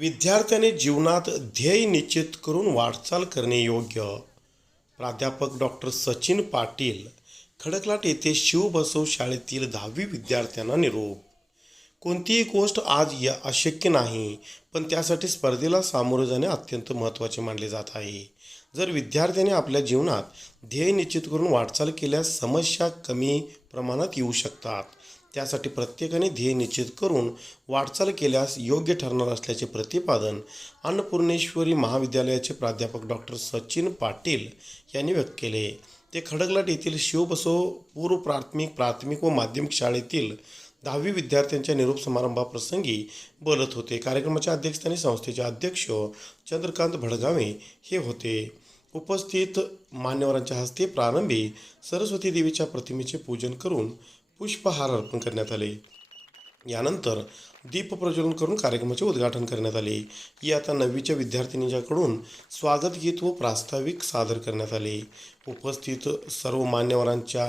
विद्यार्थ्याने जीवनात ध्येय निश्चित करून वाटचाल करणे योग्य. प्राध्यापक डॉक्टर सचिन पाटील, खडकलाट येथे शिवबसव शाळेतील 10वी विद्यार्थ्यांना निरोप. कोणतीही गोष्ट आज अशक्य नाही, पण त्यासाठी स्पर्धेला सामोरे जाणे अत्यंत महत्त्वाचे मानले जात आहे. जर विद्यार्थ्याने आपल्या जीवनात ध्येय निश्चित करून वाटचाल केल्यास समस्या कमी प्रमाणात येऊ शकतात. त्यासाठी प्रत्येकाने ध्येय निश्चित करून वाटचाल केल्यास योग्य ठरणार असल्याचे प्रतिपादन अन्नपूर्णेश्वरी महाविद्यालयाचे प्राध्यापक डॉक्टर सचिन पाटील यांनी व्यक्त केले. ते खडकलाट येथील शिवबसव पूर्व प्राथमिक व माध्यमिक शाळेतील 10वी विद्यार्थ्यांच्या निरोप समारंभाप्रसंगी बोलत होते. कार्यक्रमाच्या अध्यक्षस्थानी संस्थेचे अध्यक्ष चंद्रकांत भडगावे हे होते. उपस्थित मान्यवरांच्या हस्ते प्रारंभी सरस्वती देवीच्या प्रतिमेचे पूजन करून पुष्पहार अर्पण करण्यात आले. यानंतर दीप प्रज्वलन करून कार्यक्रमाचे उद्घाटन करण्यात आले. इयत्ता 9वीच्या विद्यार्थिनींच्याकडून स्वागत गीत व प्रास्ताविक सादर करण्यात आले. उपस्थित सर्व मान्यवरांच्या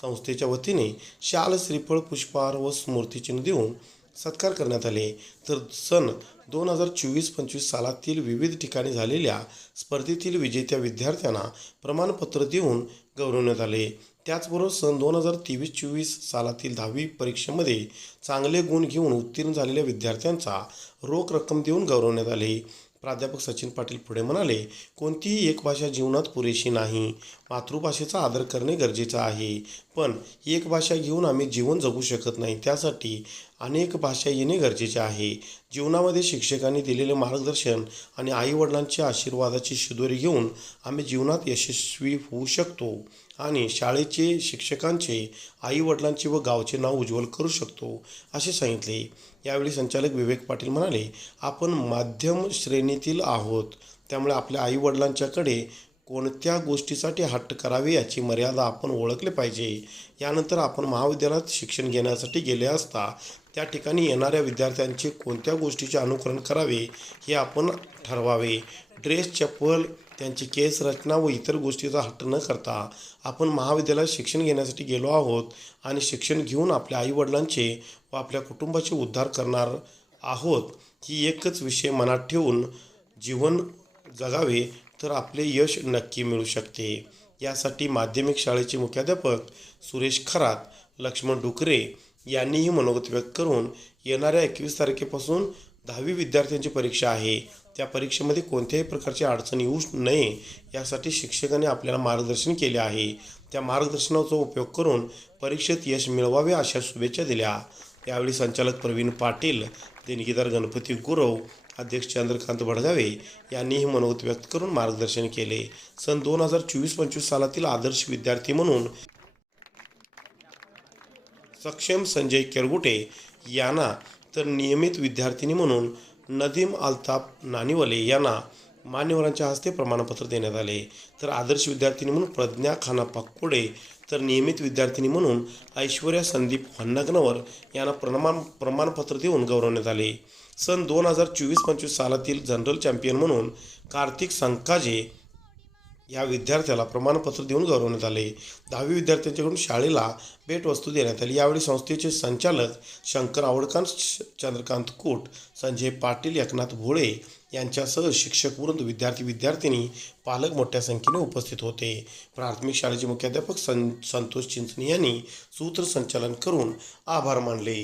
संस्थेच्या वतीने शाल, श्रीफळ, पुष्पहार व स्मृतिचिन्ह देऊन सत्कार करण्यात आले. तर सन 2024-25 सालातील विविध ठिकाणी झालेल्या स्पर्धेतील विजेत्या विद्यार्थ्यांना प्रमाणपत्र देऊन गौरवण्यात आले. त्याचबरोबर सन 2023-24 सालातील 10वी परीक्षेमध्ये चांगले गुण घेऊन उत्तीर्ण झालेल्या विद्यार्थ्यांचा रोख रक्कम देऊन गौरवण्यात आले. प्राध्यापक सचिन पाटील पुढे म्हणाले, कोणतीही एक भाषा जीवनात पुरेशी नाही. मातृभाषेचा आदर करणे गरजेचे आहे, पण एक भाषा घेऊन आम्ही जीवन जगू शकत नाही. त्यासाठी अनेक भाषा येणे गरजेचे आहे. जीवनामध्ये शिक्षकांनी दिलेले मार्गदर्शन आणि आईवडिलांच्या आशीर्वादाची शिदोरी घेऊन आम्ही जीवनात यशस्वी होऊ शकतो आणि शाळेचे, शिक्षकांचे, आईवडिलांचे व गावचे नाव उज्ज्वल करू शकतो, असे सांगितले. यावेळी संचालक विवेक पाटील म्हणाले, आपण मध्यम श्रेणीतील आहोत, त्यामुळे आपल्या आईवडिलांच्याकडे कोणत्या गोष्टीसाठी हट्ट करावे याची मर्यादा आपण ओळखले पाहिजे. यानंतर आपण महाविद्यालयात शिक्षण घेण्यासाठी गेले असता त्या ठिकाणी येणाऱ्या विद्यार्थ्यांचे कोणत्या गोष्टीचे अनुकरण करावे हे आपण ठरवावे. ड्रेस, चप्पल, त्यांची केस रचना व इतर गोष्टीचा हट्ट न करता आपण महाविद्यालयात शिक्षण घेण्यासाठी गेलो आहोत आणि शिक्षण घेऊन आपल्या आईवडिलांचे व आपल्या कुटुंबाचे उद्धार करणार आहोत ही एकच विषय मनात ठेवून जीवन जगावे तर आपले यश नक्की मिळू शकते. यासाठी माध्यमिक शाळेचे मुख्याध्यापक सुरेश खरात, लक्ष्मण डुकरे यांनीही मनोगत व्यक्त करून येणाऱ्या 21 तारखेपासून 10वी विद्यार्थ्यांची परीक्षा आहे. त्या परीक्षेमध्ये कोणत्याही प्रकारची अडचण येऊ नये यासाठी शिक्षकांनी आपल्याला मार्गदर्शन केले आहे. त्या मार्गदर्शनाचा उपयोग करून परीक्षेत यश मिळवावे अशा शुभेच्छा दिल्या. यावेळी संचालक प्रवीण पाटील, देणगीदार गणपती गुरव, अध्यक्ष चंद्रकांत भडगावे यांनीही मनोगत व्यक्त करून मार्गदर्शन केले. सन 2024-25 सालातील आदर्श विद्यार्थी म्हणून सक्षम संजय केरगुटे यांना तर नियमित विद्यार्थिनी म्हणून नदीम अल्ताफ नानिवले यांना मान्यवरांच्या हस्ते प्रमाणपत्र देण्यात आले. तर आदर्श विद्यार्थिनी म्हणून प्रज्ञा खाना पाकोडे तर नियमित विद्यार्थिनी म्हणून ऐश्वर्या संदीप होन्नगनवर यांना प्रमाणपत्र देऊन गौरवण्यात आले. सन 2024-25 सालातील जनरल चॅम्पियन म्हणून कार्तिक संकाजे या विद्यार्थ्याला प्रमाणपत्र देऊन गौरवण्यात आले. 10वी विद्यार्थ्यांच्याकडून शाळेला भेटवस्तू देण्यात आली. यावेळी संस्थेचे संचालक शंकर आवडकांत, चंद्रकांत कूट, संजय पाटील, एकनाथ भोळे यांच्यासह शिक्षक वृंद, विद्यार्थी-विद्यार्थिनी, पालक मोठ्या संख्येने उपस्थित होते. प्राथमिक शाळेचे मुख्याध्यापक संतोष चिंचणी यांनी सूत्रसंचालन करून आभार मानले.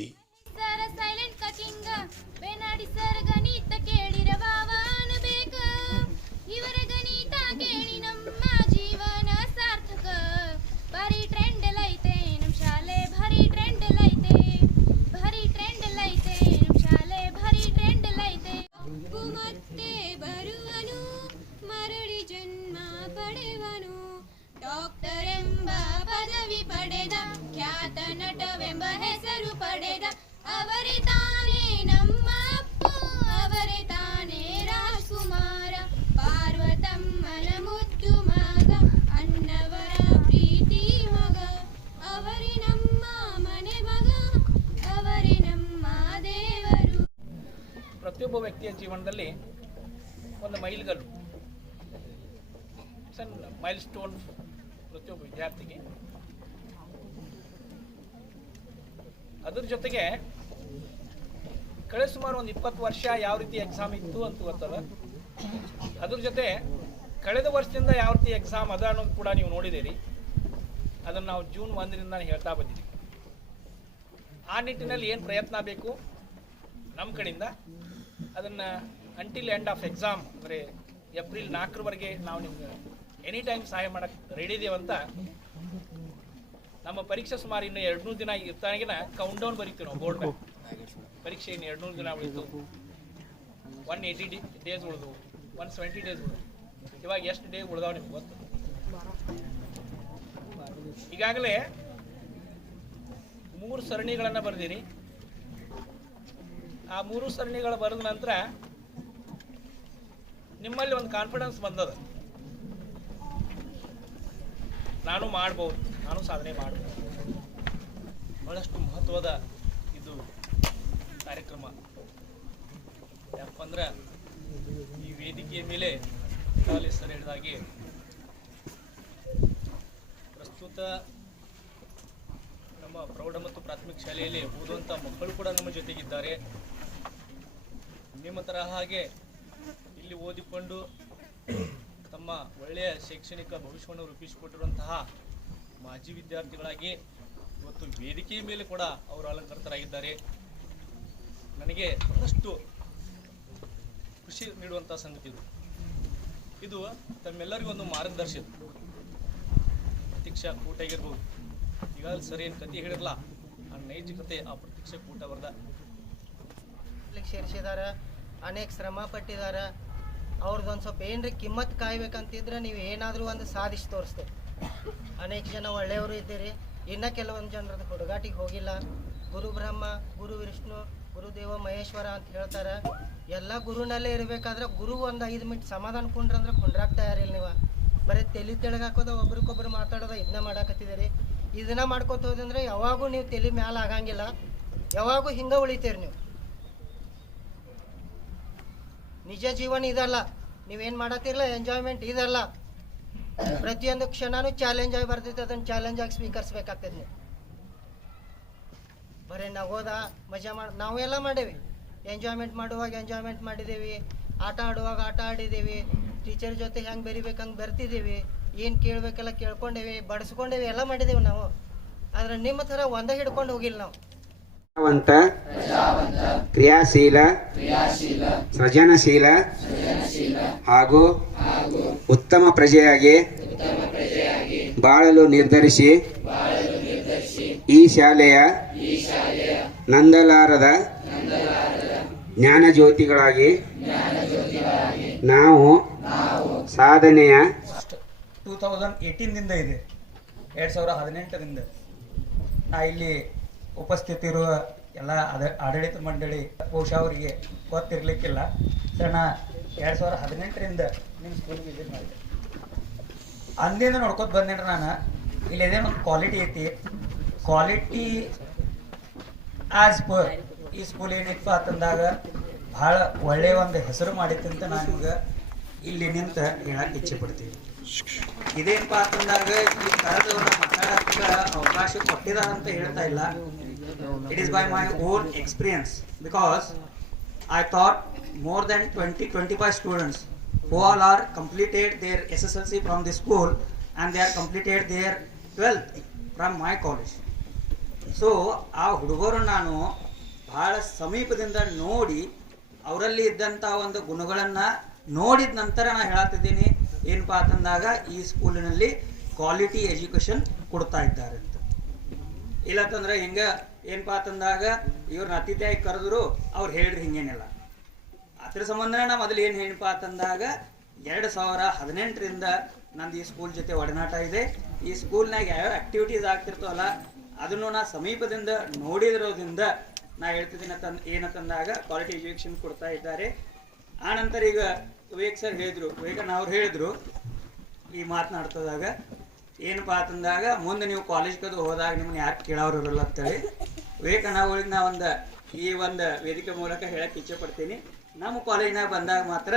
ಡಾಕ್ಟರ್ ಎಂಬ ಪದವಿ ಪಡೆದ ಖ್ಯಾತ ನಟವೆಂಬ ಹೆಸರು ಪಡೆದ ಅವರೇ ತಾನೇ ನಮ್ಮ ಅಪ್ಪು, ಅವರೇ ತಾನೇ ರಾಜ್ಕುಮಾರ, ಪಾರ್ವತಮ್ಮನ ಮುದ್ದು ಮಗ, ಅನ್ನವರ ಪ್ರೀತಿ ಮಗ, ಅವರೇ ನಮ್ಮ ಮನೆ ಮಗ, ಅವರೇ ನಮ್ಮ ದೇವರು. ಪ್ರತಿಯೊಬ್ಬ ವ್ಯಕ್ತಿಯ ಜೀವನದಲ್ಲಿ ಒಂದು ಮೈಲಿಗಲ್ಲು, ಮೈಲ್ ಸ್ಟೋನ್ ಪ್ರತಿಯೊಬ್ಬ ವಿದ್ಯಾರ್ಥಿಗೆ. ಅದರ ಜೊತೆಗೆ ಕಳೆದ ಸುಮಾರು ಒಂದು 20 ವರ್ಷ ಯಾವ ರೀತಿ ಎಕ್ಸಾಮ್ ಇತ್ತು ಅಂತ ಗೊತ್ತಲ್ಲ. ಅದ್ರ ಜೊತೆ ಕಳೆದ ವರ್ಷದಿಂದ ಯಾವ ರೀತಿ ಎಕ್ಸಾಮ್ ಅದ ಅನ್ನೋದು ಕೂಡ ನೀವು ನೋಡಿದ್ದೀರಿ. ಅದನ್ನು ನಾವು ಜೂನ್ 1ರಿಂದ ಹೇಳ್ತಾ ಬಂದಿದ್ದೀವಿ. ಆ ನಿಟ್ಟಿನಲ್ಲಿ ಏನು ಪ್ರಯತ್ನ ಬೇಕು ನಮ್ಮ ಕಡೆಯಿಂದ ಅದನ್ನು ಅಂಟಿಲ್ ಎಂಡ್ ಆಫ್ ಎಕ್ಸಾಮ್ ಅಂದರೆ ಏಪ್ರಿಲ್ 4ರವರೆಗೆ ನಾವು ನಿಮ್ಗೆ ಎನಿ ಟೈಮ್ ಸಹಾಯ ಮಾಡೋಕ್ಕೆ ರೆಡಿ ಇದೇವಂತ. ನಮ್ಮ ಪರೀಕ್ಷೆ ಸುಮಾರು ಇನ್ನು 200 ದಿನ ಇರ್ತಾಗಿನ ಕೌಂಟ್ ಡೌನ್ ಬರೀತೀವಿ ನಾವು ಬೋರ್ಡ್ ಮೇಲೆ. ಪರೀಕ್ಷೆ ಇನ್ನು 200 ದಿನ ಉಳಿತು, 180 ಡೇಸ್ ಉಳಿದು, 170 ಡೇಸ್ ಉಳಿದು. ಇವಾಗ ಎಷ್ಟು ಡೇ ಉಳಿದಾವ ನಿಮ್ಗೆ ಗೊತ್ತು. ಈಗಾಗಲೇ 3 ಸರಣಿಗಳನ್ನು ಬರೆದಿರಿ. ಆ 3 ಸರಣಿಗಳು ಬರೆದ ನಂತರ ನಿಮ್ಮಲ್ಲಿ ಒಂದು ಕಾನ್ಫಿಡೆನ್ಸ್ ಬಂದದ, ನಾನು ಮಾಡ್ಬೋದು, ನಾನು ಸಾಧನೆ ಮಾಡ್ಬೋದು. ಬಹಳಷ್ಟು ಮಹತ್ವದ ಇದು ಕಾರ್ಯಕ್ರಮ. ಯಾಕಂದ್ರೆ ಈ ವೇದಿಕೆಯ ಮೇಲೆ ಸರ್ ಹೇಳಿದಾಗೆ ಪ್ರಸ್ತುತ ನಮ್ಮ ಪ್ರೌಢ ಮತ್ತು ಪ್ರಾಥಮಿಕ ಶಾಲೆಯಲ್ಲಿ ಓದುವಂಥ ಮಕ್ಕಳು ಕೂಡ ನಮ್ಮ ಜೊತೆಗಿದ್ದಾರೆ. ನಿಮ್ಮ ತರಹ ಹಾಗೆ ಇಲ್ಲಿ ಓದಿಕೊಂಡು ತಮ್ಮ ಒಳ್ಳೆಯ ಶೈಕ್ಷಣಿಕ ಭವಿಷ್ಯವನ್ನು ರೂಪಿಸಿಕೊಟ್ಟಿರುವಂತಹ ಮಾಜಿ ವಿದ್ಯಾರ್ಥಿಗಳಾಗಿ ಇವತ್ತು ವೇದಿಕೆಯ ಮೇಲೆ ಕೂಡ ಅವರು ಅಲಂಕೃತರಾಗಿದ್ದಾರೆ. ನನಗೆ ಬಹಳಷ್ಟು ಖುಷಿ ನೀಡುವಂಥ ಸಂಗತಿ ಇದು ತಮ್ಮೆಲ್ಲರಿಗೂ ಒಂದು ಮಾರ್ಗದರ್ಶನ. ಪ್ರತೀಕ್ಷಾ ಕೂಟ ಆಗಿರ್ಬೋದು, ಈಗಾಗಲೇ ಸರಿ ಏನು ಕತೆ ಹೇಳಿರಲ್ಲ, ಆ ನೈತಿಕತೆ ಆ ಪ್ರತೀಕ್ಷಾ ಕೂಟ ಬರ್ದ ಸೇರಿಸಿದಾರ, ಅನೇಕ ಶ್ರಮ ಪಟ್ಟಿದ್ದಾರೆ. ಅವ್ರದ್ದೊಂದು ಸ್ವಲ್ಪ ಏನ್ರಿ ಕಿಮ್ಮತ್ತು ಕಾಯ್ಬೇಕಂತಿದ್ರೆ ನೀವು ಏನಾದರೂ ಒಂದು ಸಾಧಿಸಿ ತೋರಿಸ್ತೇವೆ. ಅನೇಕ ಜನ ಒಳ್ಳೆಯವರು ಇದ್ದೀರಿ, ಇನ್ನೂ ಕೆಲವೊಂದು ಜನರದ್ದು ಹುಡುಗಾಟಿಗೆ ಹೋಗಿಲ್ಲ. ಗುರು ಬ್ರಹ್ಮ, ಗುರು ವಿಷ್ಣು, ಗುರುದೇವ ಮಹೇಶ್ವರ ಅಂತ ಹೇಳ್ತಾರೆ. ಎಲ್ಲ ಗುರುನಲ್ಲೇ ಇರಬೇಕಾದ್ರೆ ಗುರು ಒಂದು 5 ಮಿನಿಟ್ ಸಮಾಧಾನ ಕುಂಡ್ರಂದ್ರೆ ಕುಂಡ್ರಾಕ್ ತಯಾರಿಲ್ಲ. ನೀವು ಬರೀ ತಲೆ ತೆಳಗೆ ಹಾಕೋದು, ಒಬ್ರಿಗೊಬ್ರು ಮಾತಾಡೋದು, ಇದನ್ನ ಮಾಡಾಕತ್ತಿದ್ದೀರಿ. ಇದನ್ನ ಮಾಡ್ಕೊತ ಹೋದಂದ್ರೆ ಯಾವಾಗೂ ನೀವು ತಲೆ ಮ್ಯಾಲೆ ಆಗಂಗಿಲ್ಲ, ಯಾವಾಗೂ ಹಿಂಗೆ ಉಳಿತೀರಿ ನೀವು. ನಿಜ ಜೀವನ ಇದಲ್ಲ, ನೀವೇನು ಮಾಡತ್ತಿರಲ್ಲ ಎಂಜಾಯ್ಮೆಂಟ್ ಇದಲ್ಲ. ಪ್ರತಿಯೊಂದು ಕ್ಷಣನೂ ಚಾಲೆಂಜ್ ಆಗಿ ಬರ್ತೈತೆ, ಅದನ್ನು ಚಾಲೆಂಜ್ ಆಗಿ ಸ್ವೀಕರಿಸ್ಬೇಕಾಗ್ತದೆ. ನೀವು ಬರೀ ನಗೋದ ಮಜಾ ನಾವೆಲ್ಲ ಮಾಡೇವಿ. ಎಂಜಾಯ್ಮೆಂಟ್ ಮಾಡುವಾಗ ಎಂಜಾಯ್ಮೆಂಟ್ ಮಾಡಿದ್ದೀವಿ, ಆಟ ಆಡುವಾಗ ಆಟ ಆಡಿದ್ದೀವಿ, ಟೀಚರ್ ಜೊತೆ ಹೆಂಗೆ ಬೆರಿಬೇಕು ಹಂಗೆ ಬೆರ್ತಿದ್ದೀವಿ, ಏನು ಕೇಳಬೇಕೆಲ್ಲ ಕೇಳ್ಕೊಂಡೇವಿ, ಬಡಿಸ್ಕೊಂಡೇವಿ, ಎಲ್ಲ ಮಾಡಿದ್ದೀವಿ ನಾವು. ಆದರೆ ನಿಮ್ಮ ಥರ ಒಂದೇ ಹಿಡ್ಕೊಂಡು ಹೋಗಿಲ್ಲ ನಾವು. ಕ್ರಿಯಾಶೀಲ, ಸೃಜನಶೀಲ ಹಾಗೂ ಉತ್ತಮ ಪ್ರಜೆಯಾಗಿ ಬಾಳಲು ನಿರ್ಧರಿಸಿ ಈ ಶಾಲೆಯ ನಂದಲಾರದ ಜ್ಞಾನಜ್ಯೋತಿಗಳಾಗಿ ನಾವು ಸಾಧನೆಯ 2018ದಿಂದ ಇದೆ, 2018ರಿಂದ ನಾ ಇಲ್ಲಿ ಉಪಸ್ಥಿತಿರುವ ಎಲ್ಲ ಆಡಳಿತ ಮಂಡಳಿ ಬಹುಶಃ ಅವರಿಗೆ ಗೊತ್ತಿರಲಿಕ್ಕಿಲ್ಲ. ಸರ್ ನಾ 2018ರಿಂದ ನಿಮ್ಮ ಸ್ಕೂಲ್ಗೆ ವಿಸಿಟ್ ಮಾಡಿದೆ. ಅಂದಿಂದ ನೋಡ್ಕೊತ ಬಂದೇನ್ರಿ ನಾನು. ಇಲ್ಲಿ ಏನೇನು ಕ್ವಾಲಿಟಿ ಐತಿ, ಕ್ವಾಲಿಟಿ ಆ್ಯಸ್ ಪರ್ ಈ ಸ್ಕೂಲ್ ಏನಿತ್ತು ಅಂತಂದಾಗ ಭಾಳ ಒಳ್ಳೆಯ ಒಂದು ಹೆಸರು ಮಾಡಿತ್ತು ಅಂತ ನಾನು ನಿಮ್ಗೆ ಇಲ್ಲಿ ನಿಂತು ಹೇಳಕ್ಕೆ ಇಚ್ಛೆ ಪಡ್ತೀನಿ. ಇದೇನಪ್ಪ ಅಂತಂದಾಗ ಈ ಕರೆದವ್ರ ಮಾತಾಡೋಕ್ಕೆ ಅವಕಾಶ ಕೊಟ್ಟಿದಾರಂತ ಹೇಳ್ತಾ ಇಲ್ಲ. It is by my own experience because I taught more than 20-25 students who all are completed their SSLC from the school and they are completed their 12th from my college. So ಆ ಹುಡುಗರು ನಾನು ಭಾಳ ಸಮೀಪದಿಂದ ನೋಡಿ ಅವರಲ್ಲಿ ಇದ್ದಂಥ ಒಂದು ಗುಣಗಳನ್ನು ನೋಡಿದ ನಂತರ ನಾನು ಹೇಳತ್ತಿದ್ದೀನಿ ಏನಪ್ಪ ಅಂತಂದಾಗ ಈ ಸ್ಕೂಲಿನಲ್ಲಿ ಕ್ವಾಲಿಟಿ ಎಜುಕೇಷನ್ ಕೊಡ್ತಾ ಇದ್ದಾರೆ ಅಂತ. ಇಲ್ಲಂತಂದ್ರೆ ಹಿಂಗೆ ಏನಪ್ಪ ಅಂತಂದಾಗ ಇವ್ರನ್ನ ಅತಿಥಿಯಾಗಿ ಕರೆದ್ರು ಅವ್ರು ಹೇಳ್ರಿ ಹಿಂಗೇನಿಲ್ಲ. ಅದ್ರ ಸಂಬಂಧ ನಾ ಮೊದಲು ಏನು ಏನಪ್ಪ ಅಂತಂದಾಗ 2018ರಿಂದ ನಂದು ಈ ಸ್ಕೂಲ್ ಜೊತೆ ಒಡನಾಟ ಇದೆ. ಈ ಸ್ಕೂಲ್ನಾಗ ಯಾವ್ಯಾವ ಆ್ಯಕ್ಟಿವಿಟೀಸ್ ಆಗ್ತಿರ್ತವಲ್ಲ ಅದನ್ನು ನಾ ಸಮೀಪದಿಂದ ನೋಡಿದಿರೋದ್ರಿಂದ ನಾ ಹೇಳ್ತಿದ್ದೀನಿ ಏನಂತಂದಾಗ ಕ್ವಾಲಿಟಿ ಎಜುಕೇಷನ್ ಕೊಡ್ತಾ ಇದ್ದಾರೆ. ಆನಂತರ ಈಗ ವಿವೇಕ್ ಸರ್ ಹೇಳಿದ್ರು, ವಿವೇಕಣ್ಣ ಅವ್ರು ಹೇಳಿದ್ರು ಈ ಮಾತನಾಡ್ತದಾಗ ಏನಪ್ಪ ಅಂತಂದಾಗ ಮುಂದೆ ನೀವು ಕಾಲೇಜ್ಗೆ ಹೋದಾಗ ನಿಮ್ಮನ್ನ ಯಾಕೆ ಕೇಳೋರು ಇರಲ್ಲ ಅಂತೇಳಿ ವಿವೇಕಣ್ಣಗಳಿಗೆ ನಾ ಈ ಒಂದು ವೇದಿಕೆ ಮೂಲಕ ಹೇಳಕ್ಕೆ ಇಚ್ಛೆ ಪಡ್ತೀನಿ. ನಮ್ಮ ಕಾಲೇಜ್ನಾಗ ಬಂದಾಗ ಮಾತ್ರ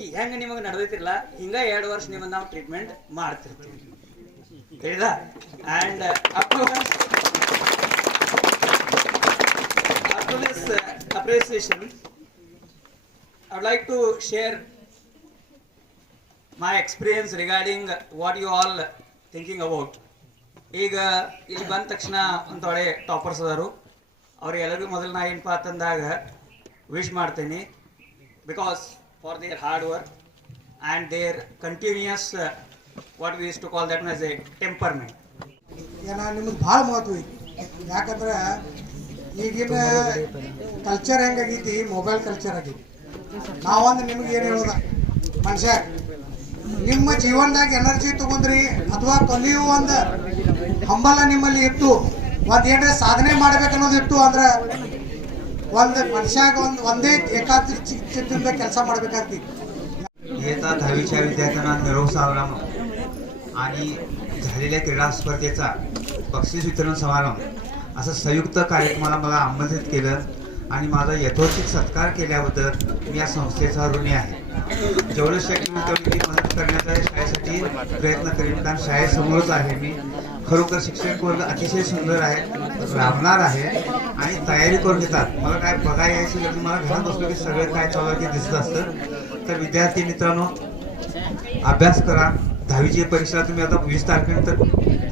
ಈ ಹೆಂಗೆ ನಿಮಗೆ ನಡೆದೈತಿರಲ್ಲ ಹಿಂಗೆ 2 ವರ್ಷ ನಿಮ್ಮನ್ನು ನಾವು ಟ್ರೀಟ್ಮೆಂಟ್ ಮಾಡ್ತಿರ್ತೀವಿ ಹೇಳಿದ. And up appreciation, I'd like to share my experience regarding what you all thinking about. ಈಗ ಇಲ್ಲಿ ಬಂದ ತಕ್ಷಣ ಒಂದು ಒಳ್ಳೆ ಟಾಪರ್ಸ್ ಅದಾರು, ಅವ್ರಿಗೆಲ್ಲರಿಗೂ ಮೊದಲು ನಾ ಏನಪ್ಪ ಅಂತಂದಾಗ ವಿಶ್ ಮಾಡ್ತೀನಿ, because for their hard work and their continuous what we use to call that as a temperament. ನಿಮ್ಗೆ ಭಾಳ ಮಹತ್ವ ಐತಿ. ಯಾಕಂದ್ರೆ ಈಗಿನ ಕಲ್ಚರ್ ಹೆಂಗಾಗೈತಿ, ಮೊಬೈಲ್ ಕಲ್ಚರ್ ಆಗೈತಿ. ನಾವೊಂದು ನಿಮ್ಗೆ ಏನು ಹೇಳೋದ, ಮನುಷ್ಯ ನಿಮ್ಮ ಜೀವನದಾಗ ಎನರ್ಜಿ ತಗೊಂಡ್ರಿ ಅಥವಾ ಕಲಿಯುವ ಒಂದು ಹಂಬಲ ನಿಮ್ಮಲ್ಲಿ ಇತ್ತು, ಒಂದು ಏನ್ರ ಸಾಧನೆ ಮಾಡ್ಬೇಕನ್ನೋದಿತ್ತು ಅಂದ್ರೆ ಒಂದು ಮನುಷ್ಯಾಗ ಒಂದೇ ಏಕಾಗ್ರಚಿತ್ತದಿಂದ ಕೆಲಸ ಮಾಡ್ಬೇಕಾಗ್ತಿ. इयत्ता 10वीच्या विद्यार्थ्यांना निरोप समारंभ आणि झालेल्या क्रीडा स्पर्धेचा बक्षीस वितरण समारंभ असं संयुक्त कार्यक्रमाला मला आमंत्रित केलं आणि माझा यथोचित सत्कार केल्याबद्दल मी या संस्थेचा ऋणी आहे. जेवढं शक्य तेवढी मी मदत करण्याचा शाळेसाठी प्रयत्न करेन, कारण शाळेसमोरच आहे मी. खरोखर शिक्षक वर्ग अतिशय सुंदर आहे, राबणार आहे आणि तयारी करून घेतात. मला काय बघायला यायची गरज, मला घरात बसलो की सगळं काय चालू आहे ते दिसत असतं. तर विद्यार्थी मित्रांनो, अभ्यास करा. 10वीची परीक्षा तुम्ही आता 20 तारखेनंतर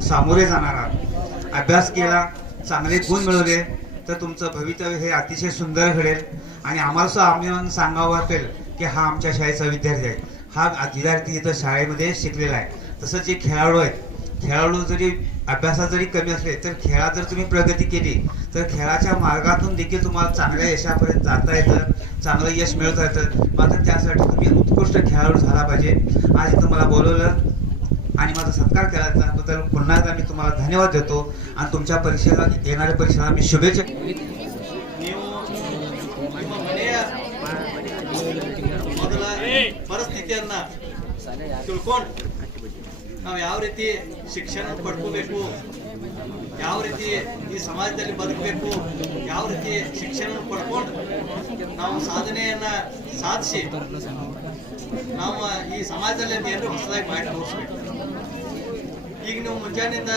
सामोरे जाणार आहात. अभ्यास केला, चांगले गुण मिळवले तर तुमचं भवितव्य हे अतिशय सुंदर घडेल आणि आम्हाला सुद्धा आम्ही सांगावं वाटेल की हा आमच्या शाळेचा विद्यार्थी आहे, हा विद्यार्थी इथं शाळेमध्ये शिकलेला आहे. तसंच जे खेळाडू आहेत, खेळाडू जरी अभ्यासात जरी कमी असले तर खेळात जर तुम्ही प्रगती केली तर खेळाच्या मार्गातून देखील तुम्हाला चांगल्या यशापर्यंत जाता येतं, चांगलं यश मिळवता येतं. मात्र त्यासाठी तुम्ही उत्कृष्ट खेळाडू झाला पाहिजे. आज इथं मला बोलवलं आणि माझा सत्कार केला त्याबद्दल पुन्हा एकदा मी तुम्हाला धन्यवाद देतो आणि तुमच्या परीक्षेला, येणाऱ्या परीक्षेला मी शुभेच्छा. ನೀವು ನಿಮ್ಮ ಮನೆಯ ಮೊದಲ ಪರಿಸ್ಥಿತಿಯನ್ನ ತಿಳ್ಕೊಂಡು ನಾವು ಯಾವ ರೀತಿ ಶಿಕ್ಷಣ ಪಡ್ಕೋಬೇಕು, ಯಾವ ರೀತಿ ಈ ಸಮಾಜದಲ್ಲಿ ಬದುಕಬೇಕು, ಯಾವ ರೀತಿ ಶಿಕ್ಷಣ ಪಡ್ಕೊಂಡು ನಾವು ಸಾಧನೆಯನ್ನ ಸಾಧಿಸಿ ನಾವು ಈ ಸಮಾಜದಲ್ಲಿ ಏನಾದ್ರು ಹೊಸದಾಗಿ ಮಾಡಿ ತೋರಿಸ್ಬೇಕು. ಈಗ ನೀವು ಮುಂಜಾನೆಯಿಂದ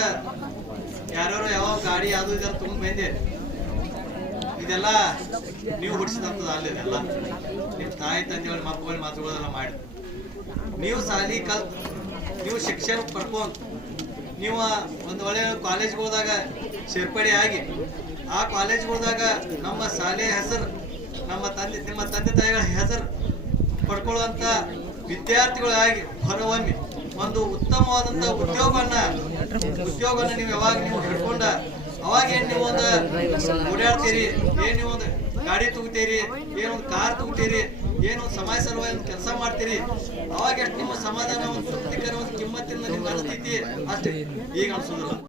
ಯಾರ್ಯಾರು ಯಾವ ಗಾಡಿ ಯಾವುದು ಇದೆಲ್ಲ ತುಂಬ ಬಂದೆ, ಇದೆಲ್ಲ ನೀವು ಹುಟ್ಟಿಸಿದಂಥದ್ದು ಅಲ್ಲ. ಇದೆಲ್ಲ ನಿಮ್ಮ ತಾಯಿ ತಂದೆಗಳ ಮಕ್ಕಳ ಮಾತುಗಳೆಲ್ಲ ಮಾಡಿ ನೀವು ಶಾಲಿ ಕಲ್ತು ನೀವು ಶಿಕ್ಷಣ ಪಡ್ಕೊಂಡು ನೀವು ಒಂದು ಒಳ್ಳೆಯ ಕಾಲೇಜ್ಗೆ ಹೋದಾಗ ಸೇರ್ಪಡೆ ಆಗಿ ಆ ಕಾಲೇಜ್ಗೆ ಹೋದಾಗ ನಮ್ಮ ಶಾಲೆಯ ಹೆಸರು, ನಿಮ್ಮ ತಂದೆ ತಾಯಿಗಳ ಹೆಸರು ಪಡ್ಕೊಳ್ಳುವಂಥ ವಿದ್ಯಾರ್ಥಿಗಳಾಗಿ ಹೊರಹೊಮ್ಮಿ ಒಂದು ಉತ್ತಮವಾದಂಥ ಉದ್ಯೋಗವನ್ನು ನೀವು ಯಾವಾಗ ನೀವು ಹಿಡ್ಕೊಂಡ ಅವಾಗ ಏನು ನೀವು ಒಂದು ಓಡಾಡ್ತೀರಿ, ಏನು ನೀವು ಒಂದು ಗಾಡಿ ತಗೋತೀರಿ, ಏನೊಂದು ಕಾರ್ ತಗೋತೀರಿ, ಏನೊಂದು ಸಮಾಜ ಸಲುವಾಗಿ ಕೆಲಸ ಮಾಡ್ತೀರಿ, ಅವಾಗ ಎಷ್ಟು ನಿಮ್ಮ ಸಮಾಧಾನ ಒಂದು ತೃಪ್ತಿಕರ ಒಂದು ಕಿಮ್ಮತ್ತಿನ ನಿಮ್ಗೆ ಅನಿಸ್ತೈತಿ, ಅಷ್ಟೇ ಈಗ ಅನ್ಸೋದಿಲ್ಲ.